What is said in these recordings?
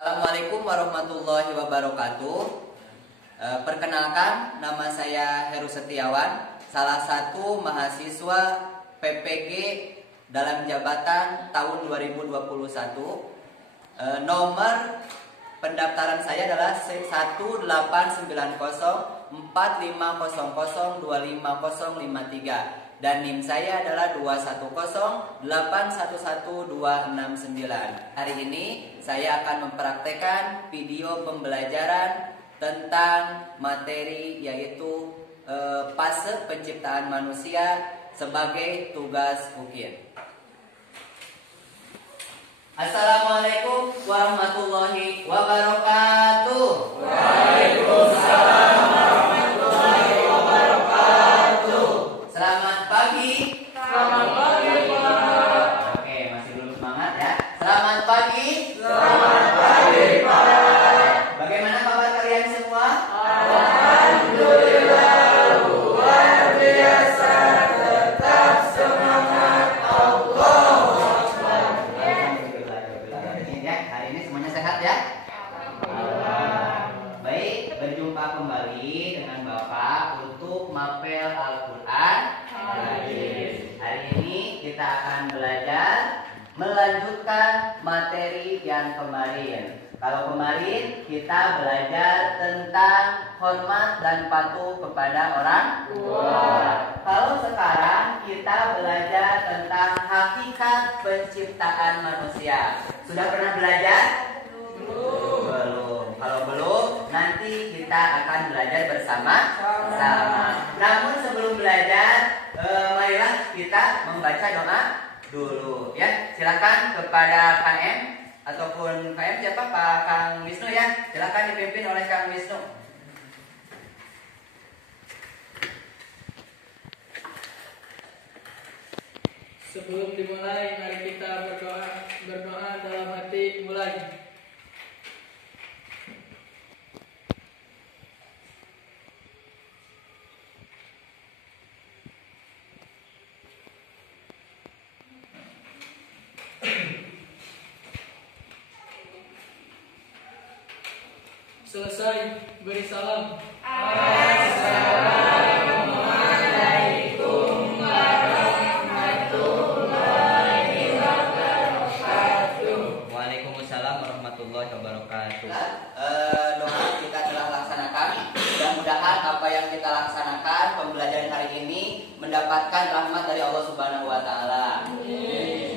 Assalamualaikum warahmatullahi wabarakatuh. Perkenalkan, nama saya Heru Setiawan, salah satu mahasiswa PPG dalam jabatan tahun 2021. Nomor pendaftaran saya adalah 1890450025053 dan NIM saya adalah 210811269. Hari ini saya akan mempraktekkan video pembelajaran tentang materi yaitu fase penciptaan manusia sebagai tugas UKIN. Assalamualaikum warahmatullahi wabarakatuh. Waalaikumsalam warahmatullahi wabarakatuh. Selamat pagi. Selamat pagi, Pak. Oke, masih belum semangat ya. Selamat pagi. Selamat pagi, Pak. Bagaimana kabar kalian semua? Alhamdulillah luar biasa, tetap semangat. Allahu Akbar. Hari ini semuanya sehat ya? Baik, berjumpa kembali dengan Bapak untuk mapel Al-Quran. Hari ini kita akan belajar melanjutkan materi yang kemarin. Kalau kemarin kita belajar tentang hormat dan patuh kepada orang tua. Kalau sekarang kita belajar tentang hakikat penciptaan manusia. Sudah pernah belajar? Belum. Kalau belum, nanti kita akan belajar bersama-sama. Namun sebelum belajar, marilah kita membaca doa dulu ya. Silakan kepada Kang M ataupun Kang M siapa, Pak Kang Wisnu ya. Silakan dipimpin oleh Kang Wisnu. Sebelum dimulai, mari kita berdoa dalam hati. Mulai. Selesai, beri salam. Assalamualaikum warahmatullahi wabarakatuh. Waalaikumsalam warahmatullahi wabarakatuh. Doa kita telah laksanakan. Mudah-mudahan apa yang kita laksanakan pembelajaran hari ini mendapatkan rahmat dari Allah Subhanahu wa taala.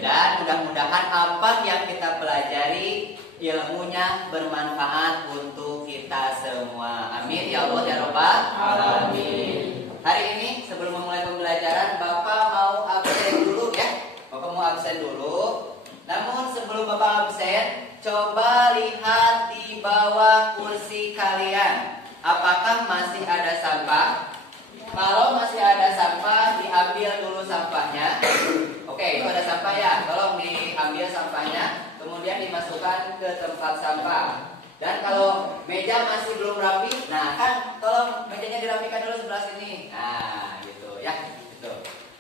Dan mudah-mudahan apa yang kita pelajari ilmunya bermanfaat untuk kita semua. Amin ya Allah ya Rabbal alamin. Hari ini sebelum memulai pembelajaran Bapak mau absen dulu ya. Bapak mau absen dulu. Namun sebelum Bapak absen, coba lihat di bawah kursi kalian. Apakah masih ada sampah? Kalau masih ada sampah, diambil dulu sampahnya. Oke, itu ada sampah ya. Tolong diambil sampahnya, kemudian dimasukkan ke tempat sampah. Dan kalau meja masih belum rapi, nah kan tolong mejanya dirapikan dulu sebelah sini. Nah, gitu ya. Gitu.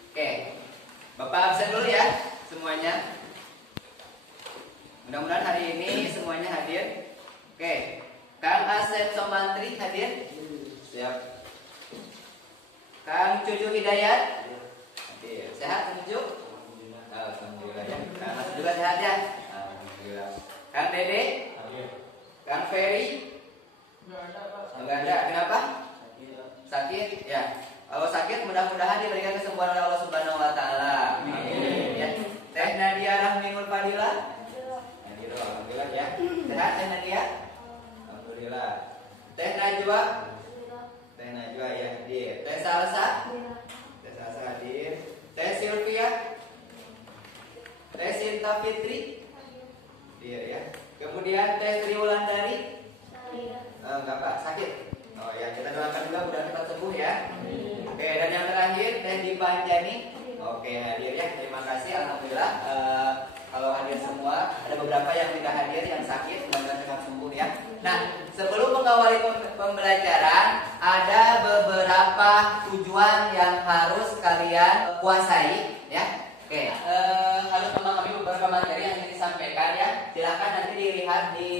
Oke. Bapak absen dulu ya semuanya. Mudah-mudahan hari ini semuanya hadir. Oke. Kang Asep Somantri hadir? Siap. Kang Cucu Hidayat? Hadir. Sehat Kang Cucu? Alhamdulillah ya. Kang Mas juga sehat ya? Alhamdulillah. Kang Dede? Kang Ferry? Enggak ada. Kenapa? Sakit? Ya. Kalau sakit mudah-mudahan diberikan kesembuhan oleh Allah Subhanahu wa taala. Amin. Ya. Teh Nadia Rahminul Fadila? Alhamdulillah ya. Sehat Teh Nadia? Alhamdulillah. Teh Najwa? Teh Najwa ya hadir. Teh Salsa? Teh Salsa hadir. Teh Sylvia? Teh Sinta Fitri? Hadir ya. Kemudian Teh Tri Wulandari? Enggak Pak, sakit. Oh ya, kita doakan juga mudah cepat sembuh ya. Oke, dan yang terakhir Teh Dipa Anjani. Oke, hadir ya. Terima kasih, alhamdulillah. Kalau hadir semua, ada beberapa yang tidak hadir, yang sakit, mudah-mudahan cepat sembuh ya. Nah, sebelum mengawali pembelajaran, ada beberapa tujuan yang harus kalian kuasai ya. Oke, harus memahami beberapa materi yang disampaikan ya. Silakan nanti dilihat di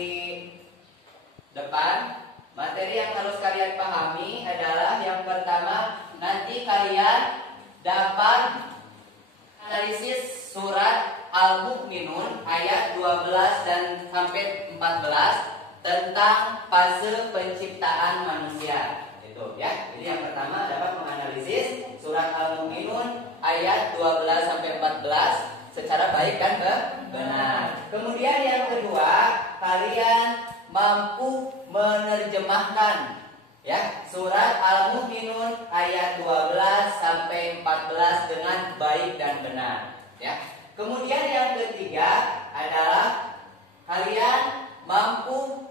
depan. Materi yang harus kalian pahami adalah yang pertama, nanti kalian dapat analisis surat Al-Mu'minun ayat 12 dan sampai 14 tentang fase penciptaan manusia. Itu ya. Jadi yang pertama dapat menganalisis surat Al-Mu'minun ayat 12 sampai 14 secara baik dan benar. Kemudian yang kedua, kalian mampu menerjemahkan ya surat Al-Mu'minun ayat 12 sampai 14 dengan baik dan benar ya. Kemudian yang ketiga adalah kalian mampu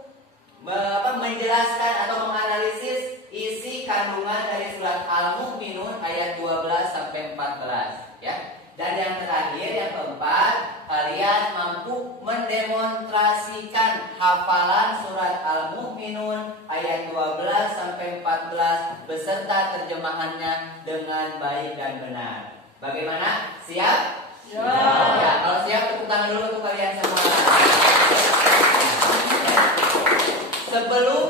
menjelaskan atau menganalisis isi kandungan dari surat Al-Mu'minun ayat 12 sampai 14 ya. Dan yang terakhir, yang keempat, kalian mampu mendemonstrasikan hafalan surat Al-Mu'minun ayat 12 sampai 14 beserta terjemahannya dengan baik dan benar. Bagaimana? Siap? Siap. Ya, kalau siap tepuk tangan dulu untuk kalian semua. Sebelum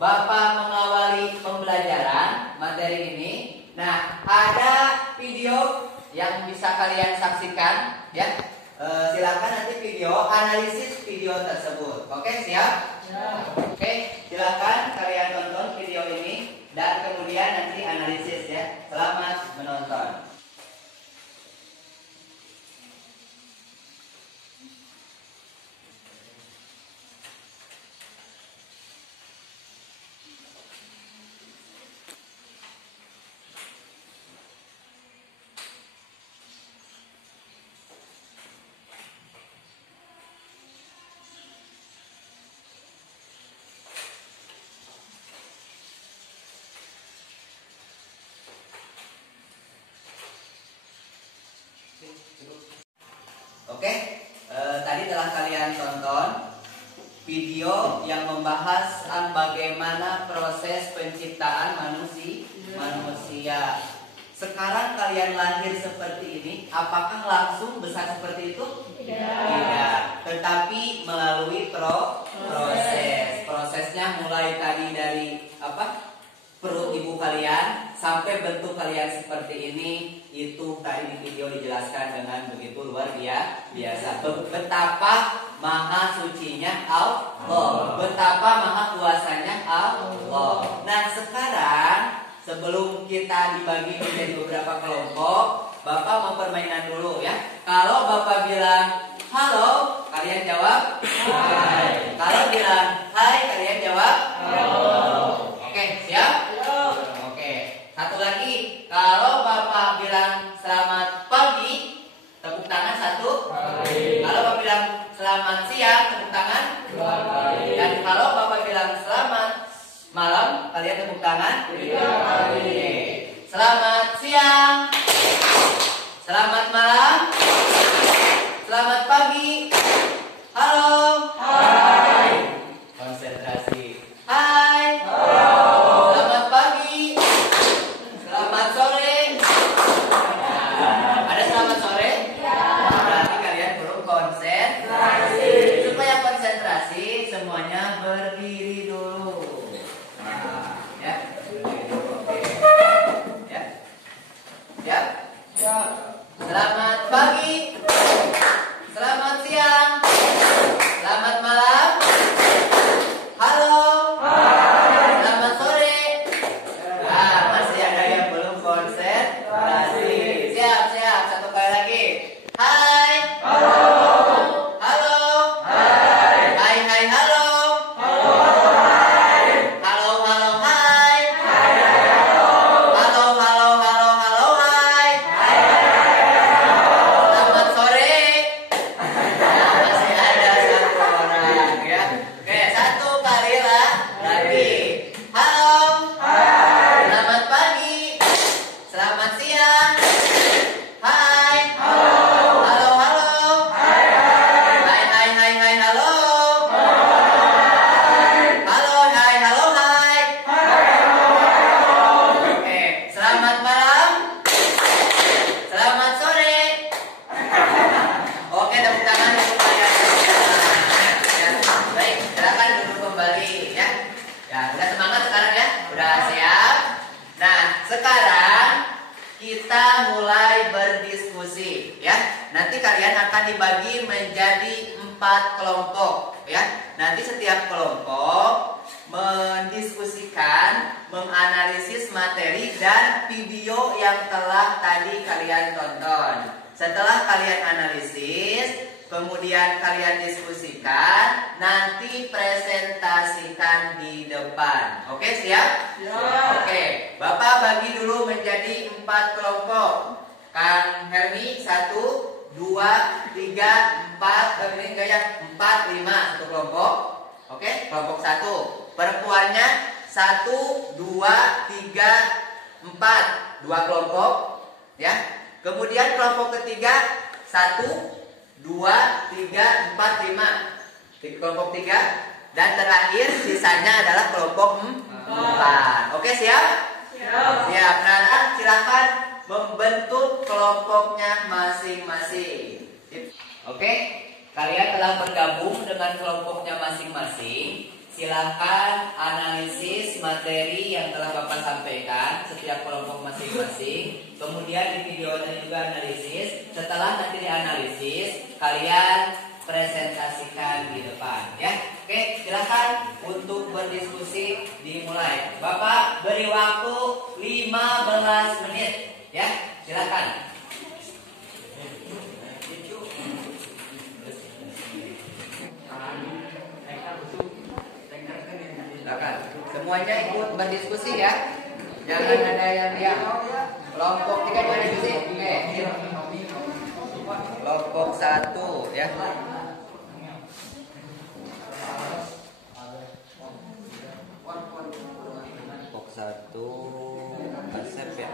Bapak mengawali pembelajaran materi ini, nah ada video yang bisa kalian saksikan ya. Silakan nanti video analisis video tersebut. Oke, siap? Ya. Oke, silakan kalian tonton video ini dan kemudian nanti analisis ya. Selamat menonton. Oke, tadi telah kalian tonton video yang membahas bagaimana proses penciptaan manusia. Sekarang kalian lahir seperti ini, apakah langsung besar seperti itu? Tidak. Tetapi melalui proses. Prosesnya mulai tadi dari perut ibu kalian sampai bentuk kalian seperti ini, itu tadi di video dijelaskan dengan begitu luar biasa. Betapa maha sucinya Allah, betapa maha kuasanya Allah. Nah sekarang sebelum kita dibagi menjadi beberapa kelompok, Bapak mau permainan dulu ya. Kalau Bapak bilang halo, kalian jawab hai. Kalau bilang hai, kalian jawab halo. Oke, siap? Oke. Satu lagi, kalau Bapak bilang selamat pagi, tepuk tangan 1. Kalau Bapak bilang selamat siang, tepuk tangan 2. Dan kalau Bapak bilang selamat malam, kalian tepuk tangan 3. Selamat siang, selamat malam, selamat pagi, halo, hai. Konsentrasi. Hai. Selamat pagi. Selamat sore. Ada selamat sore? Berarti kalian belum konsentrasi. Supaya konsentrasi, semuanya berdiri dulu. Nah, ya. Berdiri dulu. Oke. Ya. sekarang kita mulai berdiskusi ya. Nanti kalian akan dibagi menjadi 4 kelompok ya. Nanti setiap kelompok mendiskusikan, menganalisis materi dan video yang telah tadi kalian tonton. Setelah kalian analisis, kemudian kalian diskusikan, nanti presentasikan di depan. Oke, siap? Siap. Oke, Bapak bagi dulu menjadi 4 kelompok. Kang Helmi 1, 2, 3, 4, ini enggak ya? 4, 5 satu kelompok. Oke, kelompok 1. Perempuannya 1, 2, 3, 4, 2 kelompok ya. Kemudian kelompok ketiga 1, 2, 3, 4, 5 di kelompok 3. Dan terakhir sisanya adalah kelompok 4. Oke, siap? Siap. Nah, silakan membentuk kelompoknya masing-masing. Oke, kalian telah bergabung dengan kelompoknya masing-masing. Silahkan analisis materi yang telah Bapak sampaikan setiap kelompok masing-masing. Kemudian di videonya juga analisis. Setelah nanti dianalisis, kalian presentasikan di depan ya. Oke, silahkan untuk berdiskusi dimulai. Bapak beri waktu 15 menit ya. Silahkan. Silakan. Semuanya ikut berdiskusi ya. Jangan ada yang diam. Kelompok 3 berdiskusi. Oke. Kelompok 1 ya. Kelompok 1 Asep ya.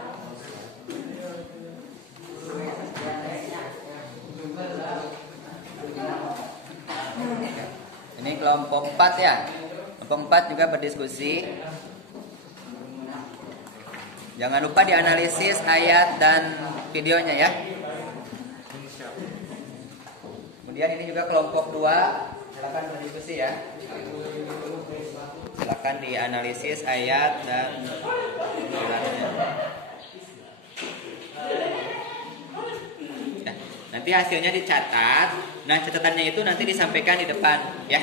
Ini kelompok 4 ya. Kelompok 4 juga berdiskusi. Jangan lupa dianalisis ayat dan videonya ya. Kemudian ini juga kelompok 2. Silakan berdiskusi ya. Silakan dianalisis ayat dan videonya. Ya, nanti hasilnya dicatat. Nah, catatannya itu nanti disampaikan di depan ya.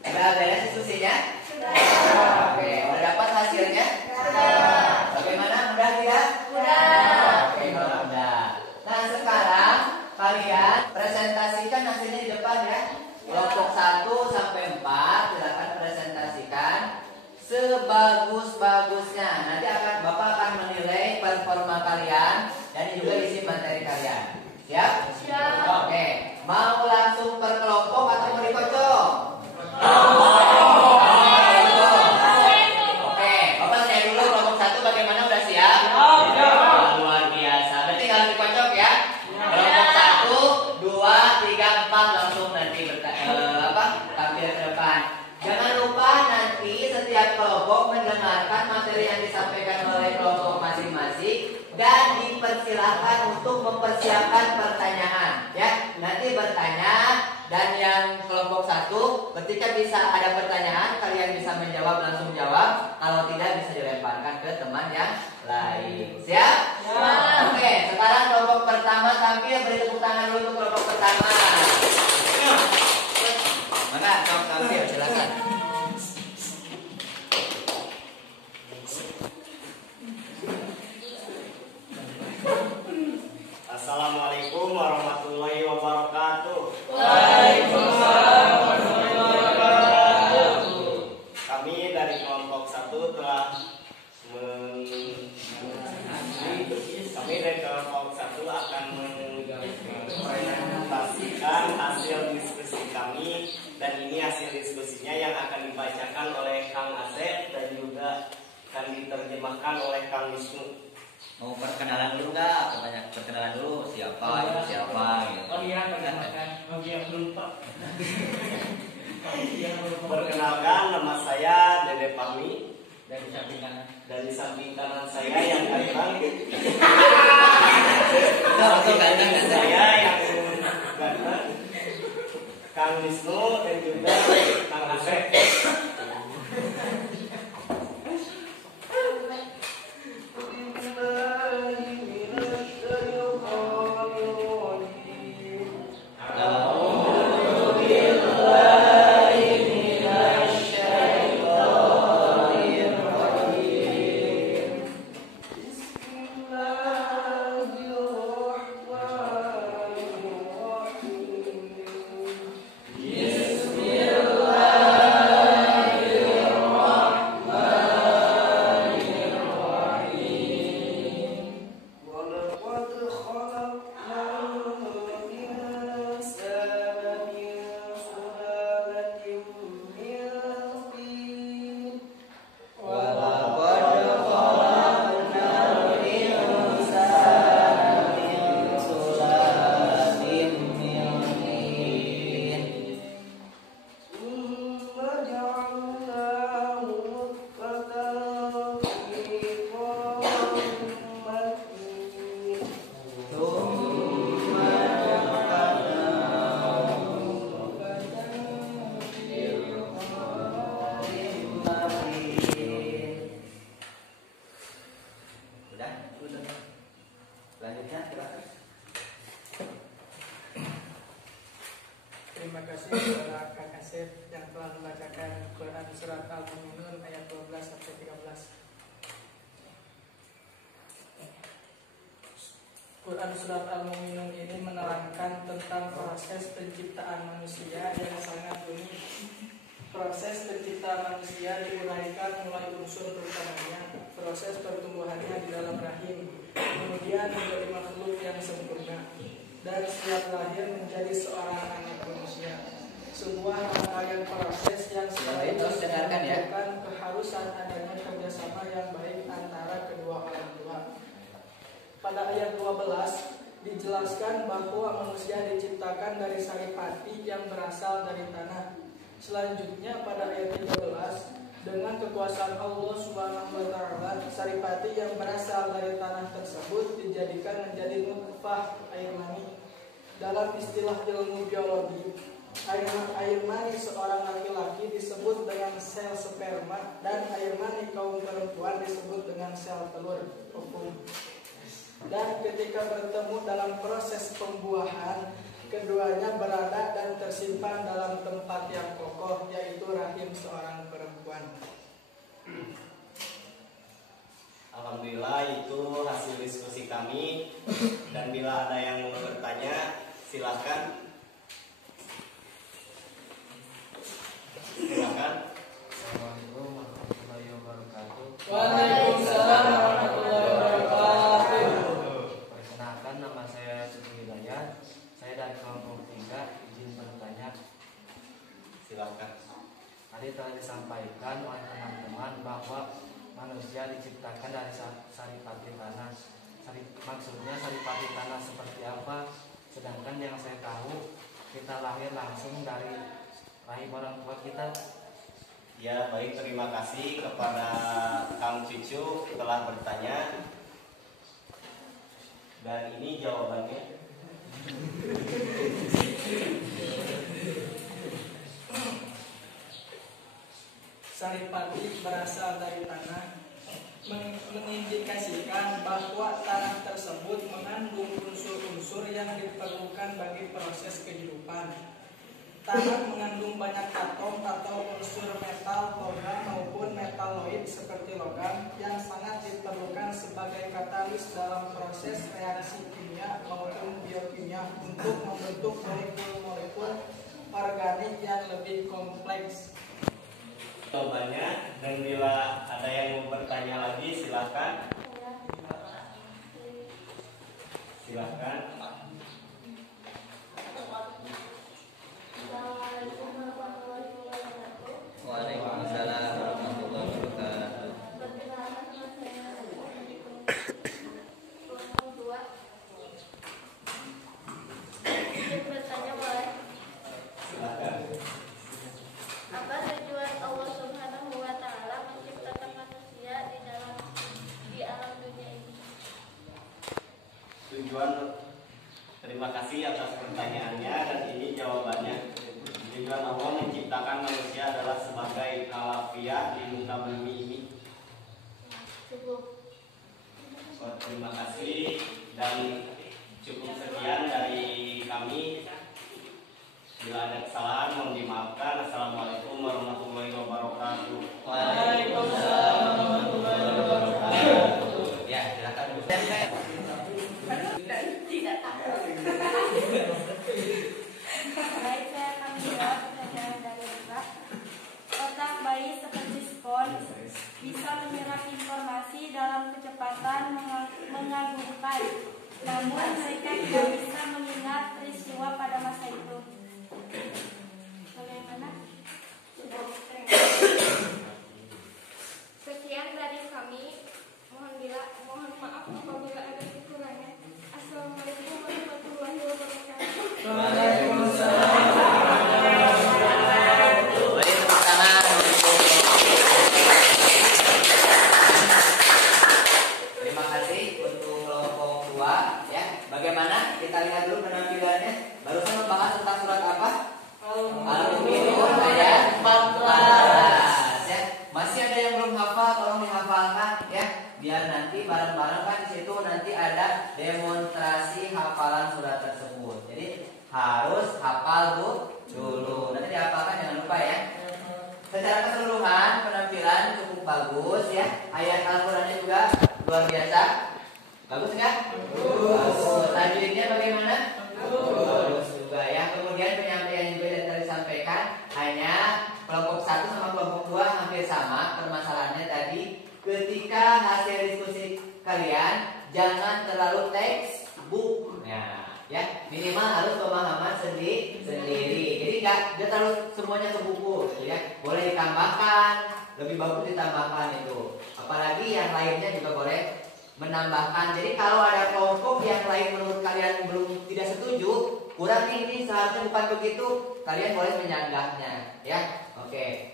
Sudah beres diskusinya? Oke, udah dapat hasilnya? Bagaimana? Mudah tidak? Oke, kalau mudah. Nah, sekarang kalian presentasikan hasilnya di depan ya. Kelompok 1 sampai 4 silakan presentasikan sebagus-bagusnya. Nanti Bapak akan menilai performa kalian dan juga isi materi kalian. Siap? Siap. Oke, mau langsung per kelompok atau mau dikocok? Oke, Bapak tanya dulu kelompok 1 bagaimana, udah siap? Luar biasa. Berarti kalau dikocok ya. Kelompok 1, 2, 3, 4 langsung nanti tampil ke depan. Jangan lupa nanti setiap kelompok mendengarkan materi yang disampaikan oleh kelompok masing-masing dan dipersilakan untuk mempersiapkan pertanyaan ya. Nanti bertanya. Dan yang kelompok 1, ketika bisa ada pertanyaan, kalian bisa menjawab, langsung jawab. Kalau tidak, bisa dilemparkan ke teman yang lain. Siap? Siap. Oke, sekarang kelompok pertama tampil. Beri tepuk tangan dulu untuk kelompok pertama. Mana? Tampil, silakan. Assalamualaikum warahmatullahi wabarakatuh. Waalaikumsalam warahmatullahi wabarakatuh. Kami dari kelompok 1 telah akan mempresentasikan hasil diskusi kami, dan ini hasil diskusinya yang akan dibacakan oleh Kang Asep dan juga akan diterjemahkan oleh Kang Wisnu. Mau perkenalan dulu nggak? Perkenalan dulu siapa, itu siapa gitu. Oh iya, perkenalkan. Oh iya, lupa. Perkenalkan, nama saya Dede Pahmi. Dari samping kanan. Dari samping kanan saya yang Bang. Betul, ganteng. Saya yang ganteng, Kang Wisnu dan juga Kang Asep. Terima kasih kepada Kak Asep yang telah membacakan Quran Surat Al-Mu'minun ayat 12 sampai 13. Quran Surat Al-Mu'minun ini menerangkan tentang proses penciptaan manusia yang sangat unik. Proses penciptaan manusia diuraikan mulai unsur pertamanya, proses pertumbuhannya di dalam rahim, kemudian menjadi makhluk yang sempurna, dan setiap lahir menjadi seorang anak manusia. Sebuah rangkaian proses yang sekaligus menunjukkan keharusan adanya kerjasama yang baik antara kedua orang tua. Pada ayat 12 dijelaskan bahwa manusia diciptakan dari saripati yang berasal dari tanah. Selanjutnya pada ayat 13, dengan kekuasaan Allah Subhanahu wa taala, saripati yang berasal dari tanah tersebut dijadikan menjadi nutfah, air mani. Dalam istilah ilmu biologi, air mani seorang laki-laki disebut dengan sel sperma dan air mani kaum perempuan disebut dengan sel telur, ovum. Dan ketika bertemu dalam proses pembuahan, keduanya berada dan tersimpan dalam tempat yang kokoh, yaitu rahim seorang perempuan. Alhamdulillah, itu hasil diskusi kami. Dan bila ada yang mau bertanya, silakan. Assalamualaikum warahmatullahi wabarakatuh. Waalaikumsalam warahmatullahi wabarakatuh. Perkenalkan, nama saya Suci Hidayat. Saya dari kelompok 3, izin bertanya. Silakan. Tadi telah disampaikan oleh teman-teman bahwa manusia diciptakan dari saripati tanah. Maksudnya saripati tanah seperti apa? Sedangkan yang saya tahu, kita lahir langsung dari rahim orang tua kita. Ya, baik, terima kasih kepada Kang Cucu telah bertanya. Dan ini jawabannya. Saripati berasal dari tanah, mengindikasikan bahwa tanah tersebut mengandung unsur-unsur yang diperlukan bagi proses kehidupan. Tanah mengandung banyak atom atau unsur metal, logam maupun metaloid seperti logam yang sangat diperlukan sebagai katalis dalam proses reaksi kimia maupun biokimia untuk membentuk molekul-molekul organik yang lebih kompleks. Jawabannya, dan bila ada yang mau bertanya lagi, silakan. Silakan. Waalaikumsalam warahmatullahi wabarakatuh. Bertanya boleh? Silakan. Apa tujuan Allah Subhanahu wa taala menciptakan manusia di alam dunia ini? Terima kasih atas pertanyaannya dan ini jawabannya. Tujuan Allah menciptakan manusia adalah sebagai khalafiah di muka bumi ini. Cukup. Terima kasih dan cukup sekian dari kami. Bila ada kesalahan mohon dimaafkan. Assalamualaikum warahmatullahi wabarakatuh. Waalaikumsalam warahmatullahi wabarakatuh. Ya, silakan Bu. Baik, saya akan menjawab pertanyaan dari Bapak. Otak bayi seperti spons bisa menyerap informasi dalam kecepatan mengagumkan. Namun mereka tidak bisa mengingat peristiwa pada masa itu. Bagaimana? Sekian dari kami. Mohon maaf apabila ada kekurangan. Assalamualaikum warahmatullahi wabarakatuh. Terima kasih untuk kelompok 2 ya. Bagaimana? Kita lihat dulu penampilannya. Barusan membahas tentang surat apa? Al-Mu'minun ayat 14 ya. Masih ada yang belum hafal, tolong dihafalkan ya. Biar nanti bareng-bareng kan di situ nanti ada demonstrasi hafalan surat tersebut. Jadi harus hafal dulu. Nanti dihafalkan jangan lupa ya. Secara keseluruhan penampilan cukup bagus ya. Ayat Al-Qur'annya juga luar biasa. Bagus nggak? Bagus. Tajwidnya bagaimana? Bagus juga ya. Kemudian penyampaian juga yang tadi disampaikan hanya kelompok 1 sama kelompok 2 hampir sama permasalahannya tadi. Ketika hasil diskusi kalian jangan terlalu textbook ya minimal harus pemahaman sendiri. Jadi nggak terlalu semuanya ke buku gitu ya. Boleh ditambahkan, lebih bagus ditambahkan itu. Apalagi yang lainnya juga boleh menambahkan. Jadi kalau ada kelompok yang lain menurut kalian belum tidak setuju, kurang ini seharusnya bukan begitu, kalian boleh menyanggahnya ya. Oke.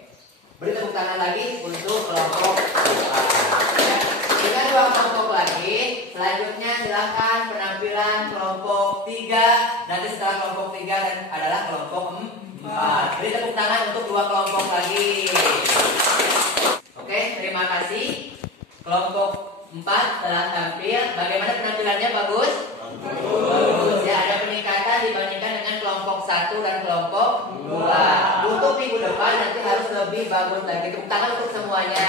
Beri tepuk tangan lagi untuk kelompok 2 ya. Kita 2 kelompok lagi. Selanjutnya silakan penampilan kelompok 3. Nanti setelah kelompok 3 adalah kelompok 4. Beri tepuk tangan untuk 2 kelompok lagi. Oke, terima kasih. Kelompok 4 telah tampil. Bagaimana penampilannya? Bagus? Bagus ya, ada peningkatan dibandingkan dengan kelompok 1 dan kelompok 2. Untuk minggu depan nanti harus lebih bagus lagi. Tepuk tangan untuk semuanya.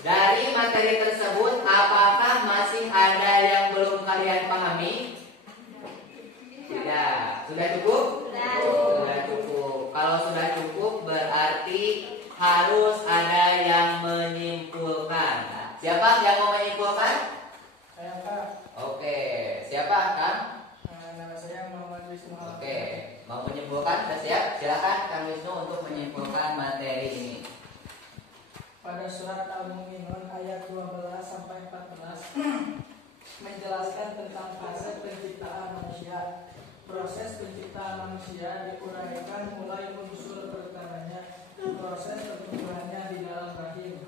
Dari materi tersebut, apakah masih ada yang belum kalian pahami? Tidak. Sudah cukup? Sudah cukup. Kalau sudah cukup berarti harus ada yang menyimpulkan. Siapa yang mau menyimpulkan? Saya Pak. Oke. Siapa Kang? Nama saya Muhammad Wisnu. Oke. Mau menyimpulkan? Sudah siap? Silakan Kang Wisnu untuk menyimpulkan materi ini. Pada surat Al-Mu'minun ayat 12 sampai 14 menjelaskan tentang fase penciptaan manusia. Proses penciptaan manusia diuraikan mulai unsur pertamanya, proses pertumbuhannya di dalam rahim,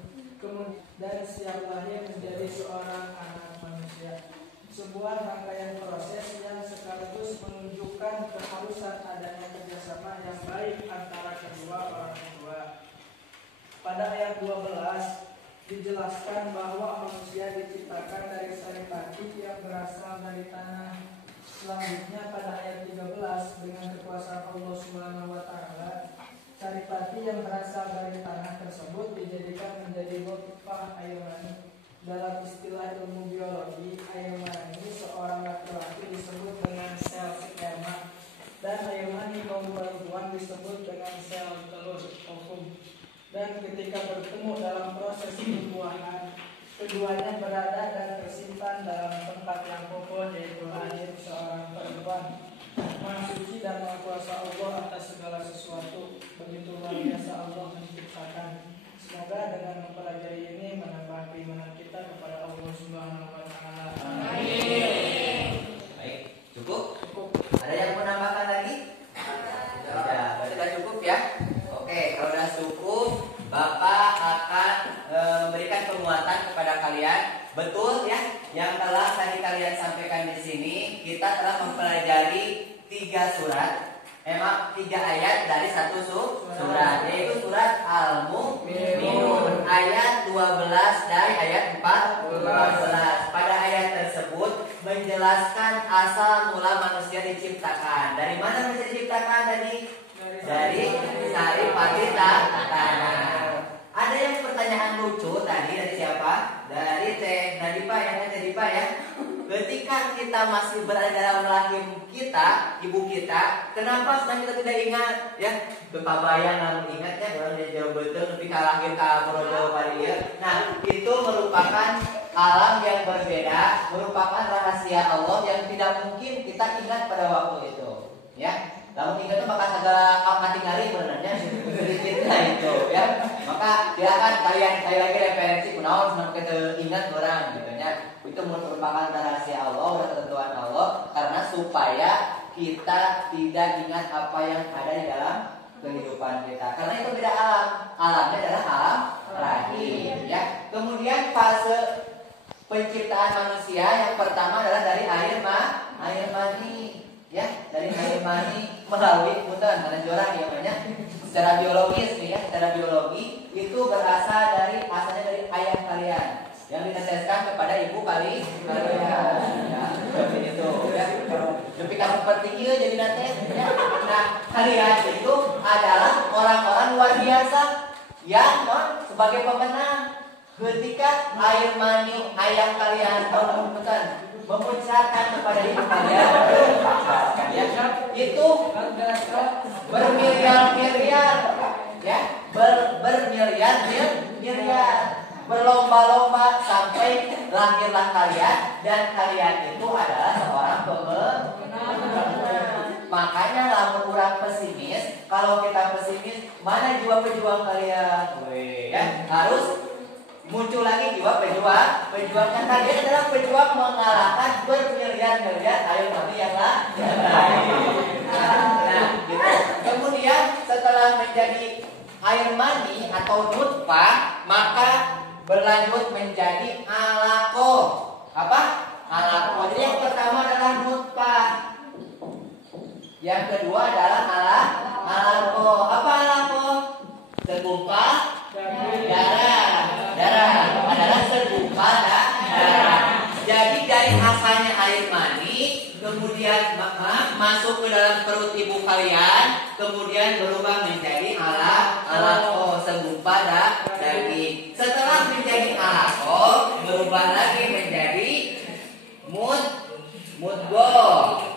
kemudian siap lahir menjadi seorang anak manusia. Sebuah rangkaian proses yang sekaligus menunjukkan keharusan adanya kerjasama yang baik antara kedua orang tua. Pada ayat 12 dijelaskan bahwa manusia diciptakan dari saripati yang berasal dari tanah. Selanjutnya pada ayat 13 dengan kekuasaan Allah Subhanahu wa taala, saripati yang berasal dari tanah tersebut dijadikan menjadi nutfah air mani. Dalam istilah ilmu biologi, air mani seorang laki-laki disebut dengan sel sperma dan air mani kaum perempuan disebut dengan sel telur ovum. Dan ketika bertemu dalam proses pembuahan, keduanya berada dan tersimpan dalam tempat yang kokoh, yaitu rahim seorang perempuan. Maha suci dan maha kuasa Allah atas segala sesuatu. Begitu luar biasa Allah menciptakan. Semoga dengan mempelajari ini menambah keimanan kita kepada Allah Subhanahu wa taala. Amin. Baik, cukup? Cukup. Ada yang mau menambahkan lagi? Ya, berarti sudah cukup ya. Oke, kalau sudah cukup, Bapak akan memberikan penguatan kepada kalian. Betul ya, yang telah tadi kalian sampaikan di sini, kita telah mempelajari 3 surat, 3 ayat dari 1 surat, yaitu surat Al-Mu'minun ayat 12 dari ayat 14. Pada ayat tersebut menjelaskan asal mula manusia diciptakan. Dari mana manusia diciptakan tadi? Dari saripati tanah. Ada yang pertanyaan lucu tadi dari siapa? Dari Teh Nadipa ya. Ketika kita masih berada dalam rahim kita, ibu kita, kenapa sedang kita tidak ingat? Ya, kepabayang lalu ingatnya orang yang jauh betul lebih kalahir ka Brodo Padia. Nah, itu merupakan alam yang berbeda, merupakan rahasia Allah yang tidak mungkin kita ingat pada waktu itu. Ya, lalu ingat itu maka segala mati ngari sebenarnya kita itu. Ya, maka silakan kalian sekali lagi referensi kunaon sampai kita ingat orang gitu ya. Itu merupakan rahasia Allah, ketentuan Allah, karena supaya kita tidak ingat apa yang ada di dalam kehidupan kita. Karena itu beda alam. Alamnya adalah alam rahim, ya. Kemudian fase penciptaan manusia yang pertama adalah dari air mani, ya, dari air mani melalui punten karena jorang ya banyak. Secara biologis nih ya, secara biologi itu berasal dari asalnya dari ayah kalian yang diteteskan kepada ibu kalian. Ya, seperti itu ya. Tapi kalau seperti itu jadi nanti ya. Nah, kalian itu adalah orang-orang luar biasa yang sebagai pemenang ketika air mani ayah kalian memuncratkan kepada ibu kalian ya, itu bermiliar-miliar ya, bermiliar-miliar berlomba-lomba sampai lahirlah kalian, dan kalian itu adalah seorang pemenang. Makanya lamun orang pesimis, kalau kita pesimis, mana jiwa pejuang kalian? Ya, harus muncul lagi jiwa pejuang kan kalian adalah pejuang mengalahkan bermiliar-miliar air mani yang lain. Nah, gitu. Kemudian setelah menjadi air mani atau nutfah, maka berlanjut menjadi alaqo. Apa? Alaqo. Jadi yang pertama adalah nutfah. Yang kedua adalah alaqo. Apa alaqo? Segumpal darah adalah segumpal darah. Jadi dari asalnya air mani, kemudian masuk ke dalam perut ibu kalian, kemudian berubah menjadi alaqo, segumpal daging. Setelah menjadi alaqo, berubah lagi menjadi mudghah.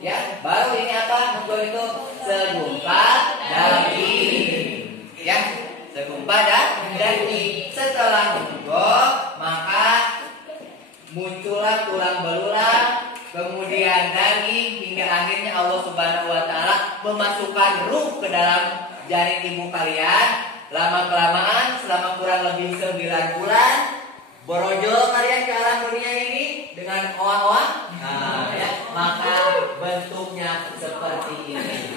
Ya, baru ini apa? Mudghah itu segumpal daging. Ya, segumpal daging. Setelah mudghah, maka muncullah tulang belulang, kemudian daging, hingga akhirnya Allah Subhanahu wa taala memasukkan ruh ke dalam janin ibu kalian. Lama-kelamaan selama kurang lebih 9 bulan borojol kalian ke alam dunia ini dengan oa-oa. Nah, ya, maka bentuknya seperti ini.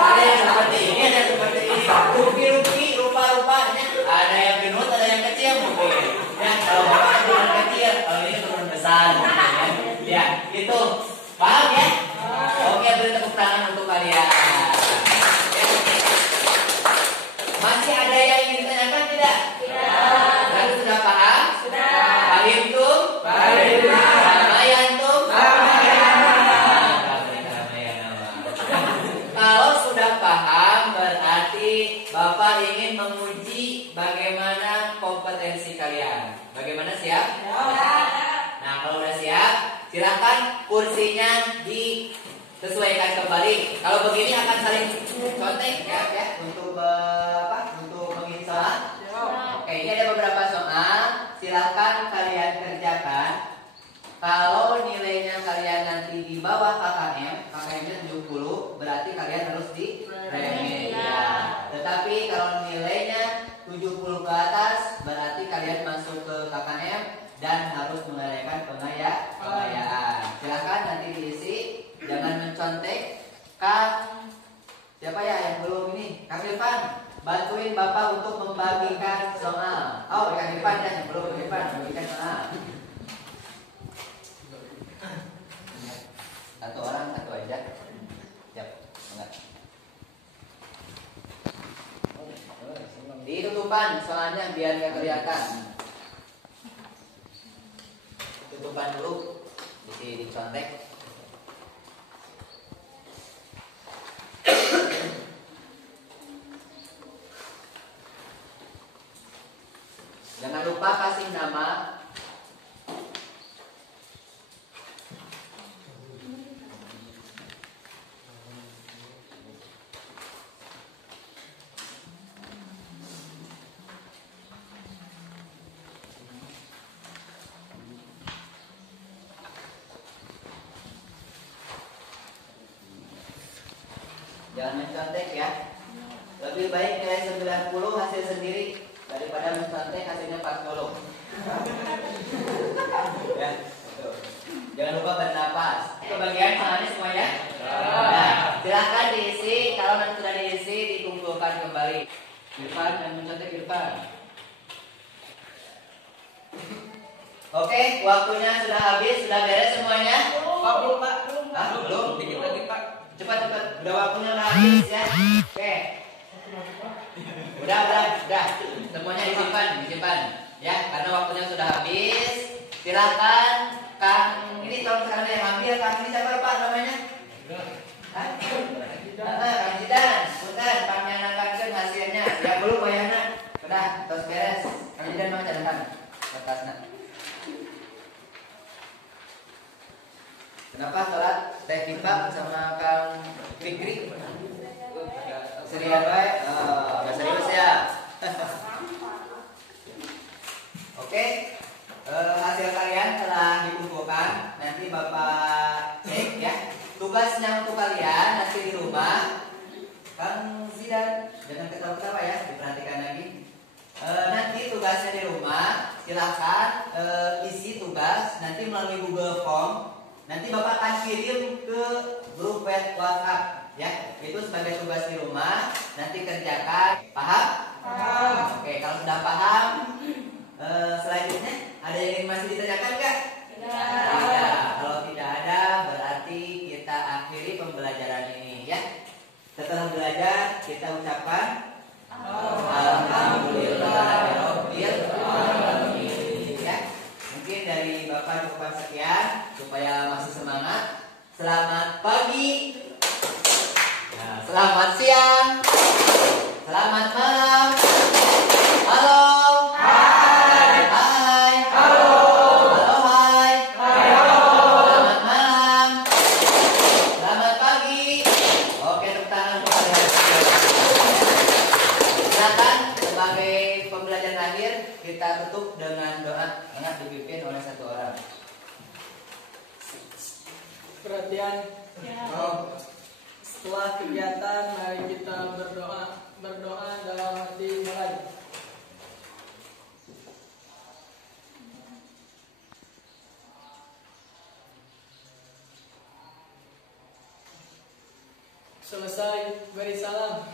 Ada yang seperti ini, ada yang seperti ini. Rupi-rupi, rupa-rupanya. Ada yang gendut, ada yang kecil mungkin. Ya, kalau bapak turun kecil, kalau ini turun besar. Ya, itu paham ya? Oke, beri tepuk tangan untuk kalian. Masih ada yang ingin ditanyakan tidak? Tidak. Dan sudah paham? Sudah. Paham tuh? Paham. Ramayan tuh? Kalau sudah paham, berarti Bapak ingin menguji bagaimana kompetensi kalian. Bagaimana, siap? Nah, kalau udah siap, silakan kursinya disesuaikan kembali. Kalau begini akan saling contek ya, untuk untuk mengisi soal. Oke, ini ada beberapa soal. Silakan kalian kerjakan. Kalau nilainya kalian nanti di bawah KKM-nya 70, berarti kalian harus di remedial. Tetapi kalau nilainya 70 ke atas, berarti kalian masuk ke KKM dan harus mengadakan pengayaan. Silakan nanti diisi, jangan mencontek. Kang, siapa ya yang belum ini? Kang Irfan, bantuin mungkin Bapak untuk membagikan soal. Oh, Kang Irfan ya, belum Kang Irfan membagikan soal. Satu orang, satu aja. Siap, enggak. Ditutupan soalnya biar nggak kelihatan. Tutupan dulu, dicontek. Jangan lupa kasih nama. Jangan mencontek ya. Lebih baik nilai 90 hasil sendiri daripada mencontek hasilnya 40. Ya, betul. Jangan lupa bernapas. Kebagian tangannya semuanya. Nah, silahkan diisi. Kalau nanti sudah diisi, dikumpulkan kembali. Irfan yang mencontek Irfan. Oke, waktunya sudah habis, sudah beres semuanya. Pak, belum Pak. Ah, belum. Dikit lagi Pak. Cepat. Udah waktunya udah habis ya. Oke. Udah. Semuanya disimpan. Ya, karena waktunya sudah habis. Silakan Kang, ini tolong sekarang yang ambil. Kang ini siapa Pak namanya? Hah? Kang Jidan. Punten, pamyanangkeun hasilnya. Ya belum bayarna. Udah, terus beres. Kang Jidan mah cadangan kertasna. Kenapa sholat Teh Kipak sama Kang Fikri? Serius baik? Agak serius ya. Oke, hasil kalian telah dikumpulkan. Nanti Bapak cek ya. Tugasnya untuk kalian nanti di rumah. Kang Zidan, jangan ketawa-ketawa ya, diperhatikan lagi. Nanti tugasnya di rumah, silahkan isi tugas nanti melalui Google Form. Nanti Bapak akan kirim ke grup WhatsApp ya. Itu sebagai tugas di rumah. Nanti kerjakan. Paham? Paham. Oke, kalau sudah paham, selanjutnya ada yang ingin masih ditanyakan nggak? Tidak. Kalau tidak ada, berarti kita akhiri pembelajaran ini ya. Setelah belajar, kita ucapkan Alhamdulillahirabbil alamin ya. Mungkin dari Bapak cukup sekian supaya masih semangat. Selamat pagi. Nah, selamat siang. Selamat malam. Halo. Hai. Hai. Halo. Halo hai. Selamat malam. Selamat pagi. Oke, tepuk tangan untuk kalian. Silakan sebagai pembelajaran akhir kita tutup dengan doa hangat dipimpin oleh satu orang. Perhatian. Setelah kegiatan, mari kita berdoa dalam hati mulai. Selesai, beri salam.